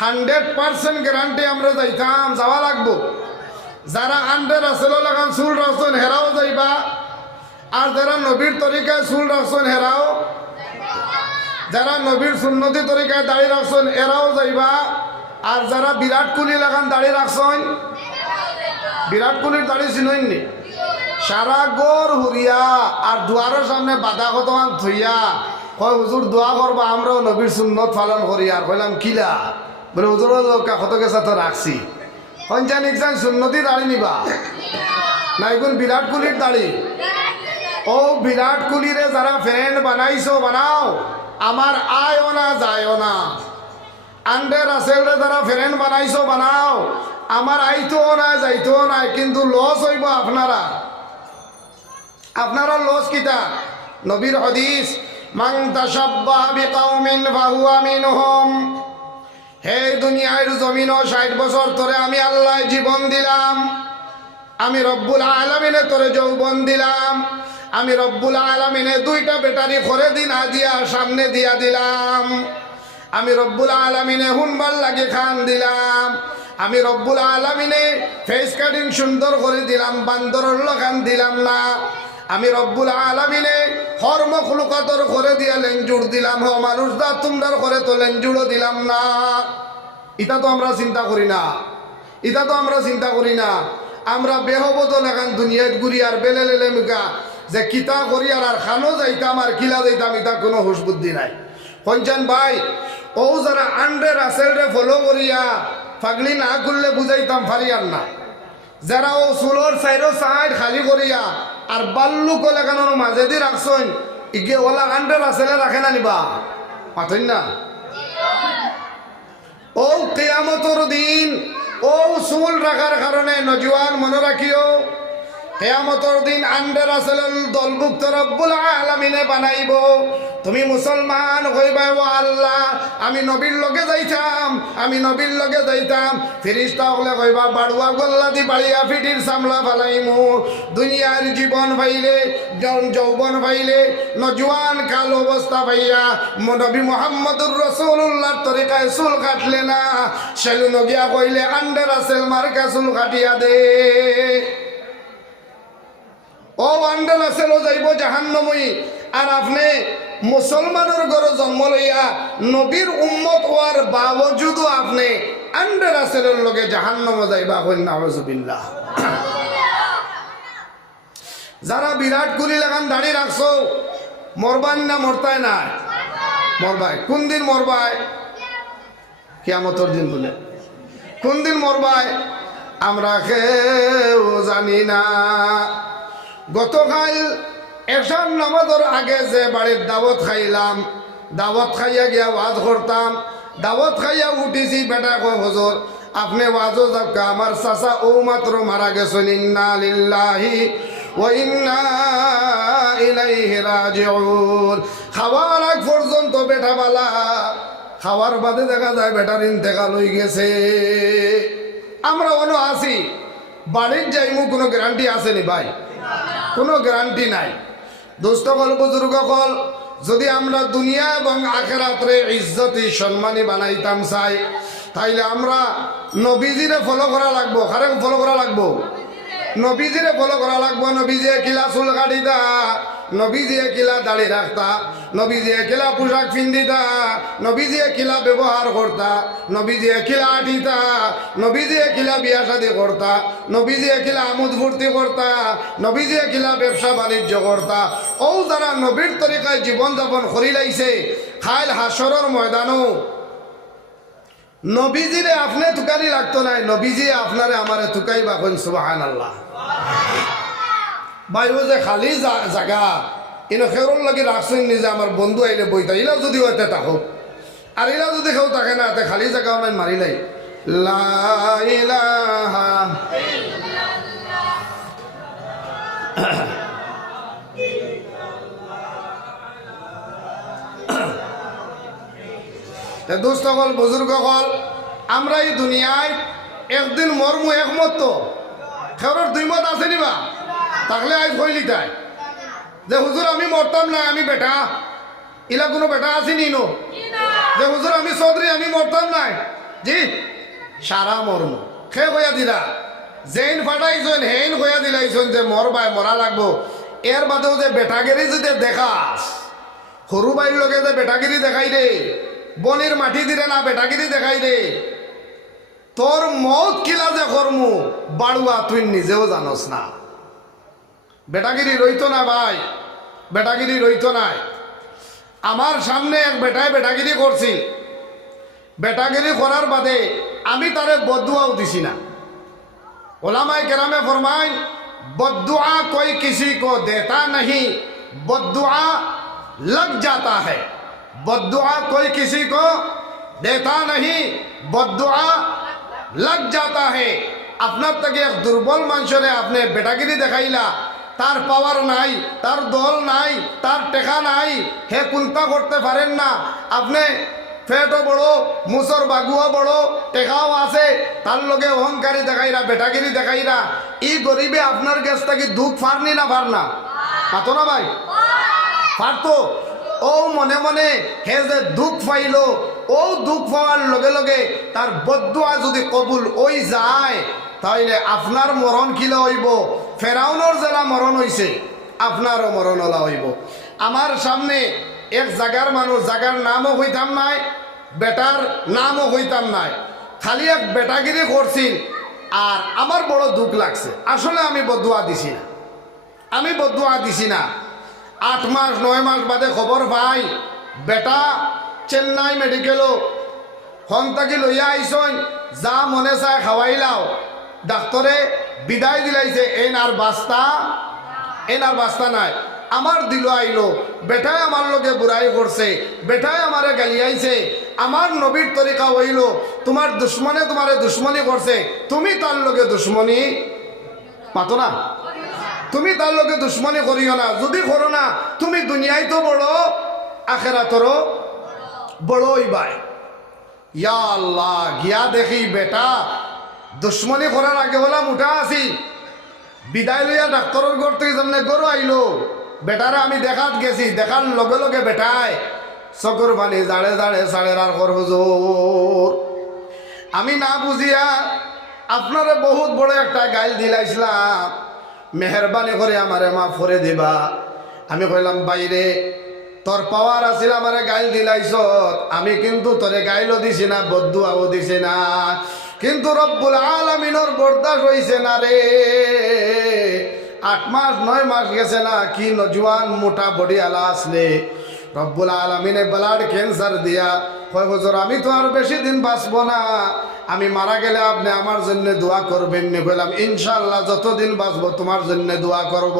100% guarantee আমরা যাইতাম, যাওয়া লাগবো। যারা আন্ডার আসল লাগান চুল রাখছেন হেরাও যাইবা, আর যারা নবীর তরিকায় চুল রাখছেন হেরাও, যারা নবীর সুন্নতি তরিকায় দাড়ি রাখছেন এরাও যাইবা, আর যারা বিরাট কোহলি লাগান দাড়ি রাখছেন, বিরাট কোহলির দাড়ি চিনইনি, সারা গড় হুরিয়া আর দুয়ারের সামনে বাধা কতমান থইয়া কয় হুজুর দোয়া করবা আমরাও নবীর সুন্নত পালন করি। আর কইলাম কিলা? বলে হুজুর কত গেছে তো রাখছি। পঞ্চান ইকসান সুন্নতি দাড়ি নিবা না এগুন বিরাট কোহলির দাড়ি? ও বিরাট কোহলিরে যারা ফ্রেন্ড বানাইছো বানাও, আমার আয়ও না যায়ও না। আন্ডে রাসেলরে যারা ফ্রেন্ড বানাইছো বানাও, আমার আইতেও না যাইতেও নাই, কিন্তু লস হইব আপনারা। আপনারা লস কিতা? নবীর হাদিস মান তাশাব্বাহা বিকাউমিন ফাহুয়া মিনহুম। হে দুনিয়ার জমিন 60 বছর ধরে আমি আল্লাহ জীবন দিলাম, আমি রব্বুল আলামিনে তোরে যৌবন দিলাম, আমি রব্বুল আলামিনে 2টা ব্যাটারি করে দিন আজিয়া সামনে দিয়া দিলাম, আমি রব্বুল আলামিনে হুনবার লাগে খান দিলাম, আমি রব্বুল আলামিনে ফেস কাটিং সুন্দর করে দিলাম, বান্দরের লাগান দিলাম না, আমি রব্বুল আলামিনে হর মখলুকাতর করে দিয়া লেঞ্জুর দিলাম, হ মানুষ দা তোমরার করে তো লেঞ্জুরও দিলাম না। এটা তো আমরা চিন্তা করি না, এটা তো আমরা চিন্তা করি না। আমরা বেহবত লাগান দুনিয়াত ঘুরি আর বেলেলে মুখা যে কিতা করি আর খানো যাইতাম আর কিলা যাইতাম, এটা কোনো হুশ বুদ্ধি নাই। পঞ্চান ভাই ও যারা আন্ডে রাসেলরে ফলো করিয়া ফাগলি না করলে বুঝাইতাম ফারি আর না, যারা ও চুলোর সাইড খালি করিয়া আর বাল্লুক লাগানোর মাঝে দিয়ে রাখছেন, ইগে ওলা আন্ডে রাসেলে রাখে না নিবা মাথইন না। ও কিয়ামতর দিন ও চুল রাখার কারণে নজওয়ান মনে রাখিও, কিয়ামতর দিন আন্ডে রাসেলের দলভুক্ত রব্বুল আলামিনে বানাইব। তুমি মুসলমান হইবা, ও আল্লাহ আমি নবীর লগে যাইতাম, আমি নবীর লগে যাইতাম। ফেরেশতা হলে কইবা বাড়ুয়া গল্লা দি বাড়িয়া ফিটির সামলা ফালাইমু। দুনিয়ার জীবন পাইলে, যৌবন পাইলে, নজওয়ান কাল অবস্থা পাইয়া নবী মুহাম্মদুর রাসূলুল্লাহর তরিকায় চুল কাটলে না, সেলুন গিয়া কইলে আন্ডে রাসেল মার্কা চুল কাটিয়া দে। ও আন্ডে রাসেলও যাইব জাহান্নামী, আর আপনি মুসলমানের ঘরে জন্ম লইয়া নবীর উম্মত হওয়ার বাবজুদও আপনি আন্ডে রাসেলের লগে জাহান্নামে যাইবা। কই নাউযুবিল্লাহ। যারা বিরাট কোহলি লাগান দাড়ি রাখছো, মরবান না মরতায় না? মরবাই। কোন দিন মরবাই? কিয়ামতের দিন বলে। কোন দিন মরবাই আমরা কেউ জানি না। গতকাল এশার নামাজের আগে যে বাড়ির দাওয়াত খাইলাম, দাওয়াত খাইয়া গিয়া ওয়াজ করতাম, দাওয়াত খাইয়া উঠিছি, বেটা কয় হুজুর আপনি ওয়াজও যাবকা, আমার চাচা ও মাত্র মারা গেছেন, ইন্না লিল্লাহি ওয়া ইন্না ইলাইহি রাজিউন। খাওয়ার আগ পর্যন্ত বেটা বালা, খাওয়ার বাদে দেখা যায় বেটার ইন্তেকাল হয়ে গেছে। আমরা অনো আছি, বাড়ির যাইমু কোনো গ্যারান্টি আসেনি ভাই? কোনো গ্যারান্টি নাই। দোস্তকল বুজুর্গকল, যদি আমরা দুনিয়া এবং আখিরাতরে ইজ্জতি সম্মানী বানাইতাম চাই, তাইলে আমরা নবীজিরে ফলো করা লাগবো। কারে ফলো করা লাগবো? নবীজিরে ফলো করা লাগবো। নবীজি কিলা চুল কাটিতা, নবীজি কিলা দাড়ি রাখতা, নবীজি কিলা পোশাক পিন্ধিতা, নবীজি কিলা ব্যবহার করতা, নবীজি কিলা আটিতা, নবীজি কিলা বিয়া শাদী করতা, নবীজি কিলা আমোদ ফুর্তি করতা, নবীজি কিলা ব্যবসা বাণিজ্য করতা। ও যারা নবীর তরিকায় জীবন যাপন করি লাইছে, খাইল হাসরের ময়দানও নবীজিরে আপনি তুকানি লাগতো নাই, নবীজি আপনারে আমারে তুকাইবা। কোন সুবহানাল্লাহ। ভাই ও যে খালি জায়গা ইনো খেরর লাগে রাখছেন নিজে, আমার বন্ধু আইলে বইতা, ইলা যদি হইতে থাকুক, আর ইলা যদি কেউ থাকে না, এতে খালি জায়গা আমি মারিলাই। লা ইলাহা দোস্তকল বুজুর্গকল, আমরা এই দুনিয়ায় একদিন মরমু, একমত তো খেরর 2 মত আছে নিবা? তাহলে আজ হইলি তাই যে হুজুর আমি মরতাম না, আমি বেটা, ইলা কোনো বেটা আসেনি নো যে হুজুর আমি চৌধুরী আমি মরতাম নাই, জি সারা মর্ম খে কইয়া দিলা যেইন ফাটাইছেন হেইন কইয়া দিলাইছেন যে মর ভাই মরা লাগবো। এর বাদেও যে বেটাগিরি যদি দেখাস, সরু বাইর লগে যে বেটাগিরি দেখাই রে, বনির মাটি দিলে না বেটাগিরি দেখাই রে, তোর মত কিলা যে কর্মু বাড়ুয়া তুই নিজেও জানস না। বেটাগিরি রইতো না ভাই, বেটাগিরি রইতো নাই। আমার সামনে এক বেটায় বেটাগিরি করছি, বেটাগিরি করার বাদে আমি তারে বদুয়াও দিছি না। ওলামায়ে কেরামে ফরমায় बद्दुआ कोई किसी को देता नहीं, बद्दुआ लग जाता है। बद्दुआ कोई किसी को देता नहीं, बद्दुआ लग जाता है। আপনার থেকে এক দুর্বল মানুষরে আপনি বেটাগিরি দেখাইলা, তার পাওয়ার নাই, তার দল নাই, তার টেকা নাই, হে কুন্তা করতে পারেন না। আপনি ফেটও বড়, মুসর বাগুয়া বড়, টেকাও আছে, তার লগে অহংকারী দেখাইরা বেটাগিরি দেখাইরা ই গরিবে আপনার কাছ থেকে দুঃখ ফারনি না ফার না পাতো না ভাই পারতো। ও মনে মনে হে যে দুঃখ পাইল, ও দুঃখ পাওয়ার লগে লগে তার বদুয়া যদি কবুল ওই যায়, তাহলে আপনার মরণ কিলা হইব, ফেরাউনের জেলা মরণ হইছে আপনারও মরণ হলা হইব। আমার সামনে এক জায়গার মানুষ, জায়গার নামও হইতাম নাই, বেটার নামও হইতাম নাই, খালি এক বেটাগিরি করছিল। আর আমার বড় দুঃখ লাগছে, আসলে আমি বদুয়া দিছি না, আমি বদুয়া দিছি না। 8 মাস 9 মাস বাদে খবর পাই বেটা চেন্নাই মেডিকেলও হন্তাকি লইয়া আইসন, যা মনে চায় খাওয়াইলাও। ডাক্তরে বিদায় দিলাইছে, এন আর বাস্তা নাই। আমার দিল আইলো, বেটায় আমার লোকে বুড়াই করছে, বেটায় আমারে গালিয়াইছে। আমার নবীর তরিকা হইল তোমার দুশ্মনে তোমারে দুশ্মনী করছে, তুমি তার লোকে দুশ্মনী পাতো না, তুমি তার লোকে দুশ্মনী করিও না। যদি করো না তুমি দুনিয়ায় তো বড়, আখেরাতরও বড় হইবাই। ইয়া আল্লাহ, গিয়া দেখি বেটা দুশ্মনী করার আগে বলা মুঠা আছি, বিদায় লইয়া ডাক্তারের ঘর থেকে যেমন গরু আইলো, বেটারে আমি দেখাত গেছি, দেখার লগে লগে বেটায় চকুর পানি জাড়ে জাড়ে সাড়ের আর কর হুজুর। আমি না বুঝিয়া আপনারে বহুত বড় একটা গাইল দিলাইছিলাম, মেহরবানি করে আমারে মাফ করে দিবা। আমি কইলাম বাইরে তোর পাওয়ার আছিল আমারে গাইল দিলাইছ, আমি কিন্তু তোরে গাইলও দিছি না, বদুয়াও দিছি না, কিন্তু রব্বুল আলামিনের বরদাস্ত হইছে না রে। 8 মাস 9 মাস গেছে না, কি নজওয়ান মোটা বডি আলা আসলে রব্বুল আলামিনে ব্লাড ক্যান্সার দিয়া কয় হুজুর আমি তো আর বেশি দিন বাঁচবো না, আমি মারা গেলে আপনি আমার জন্য দোয়া করবেন। কইলাম ইনশাআল্লাহ যতদিন বাঁচবো তোমার জন্য দোয়া করব।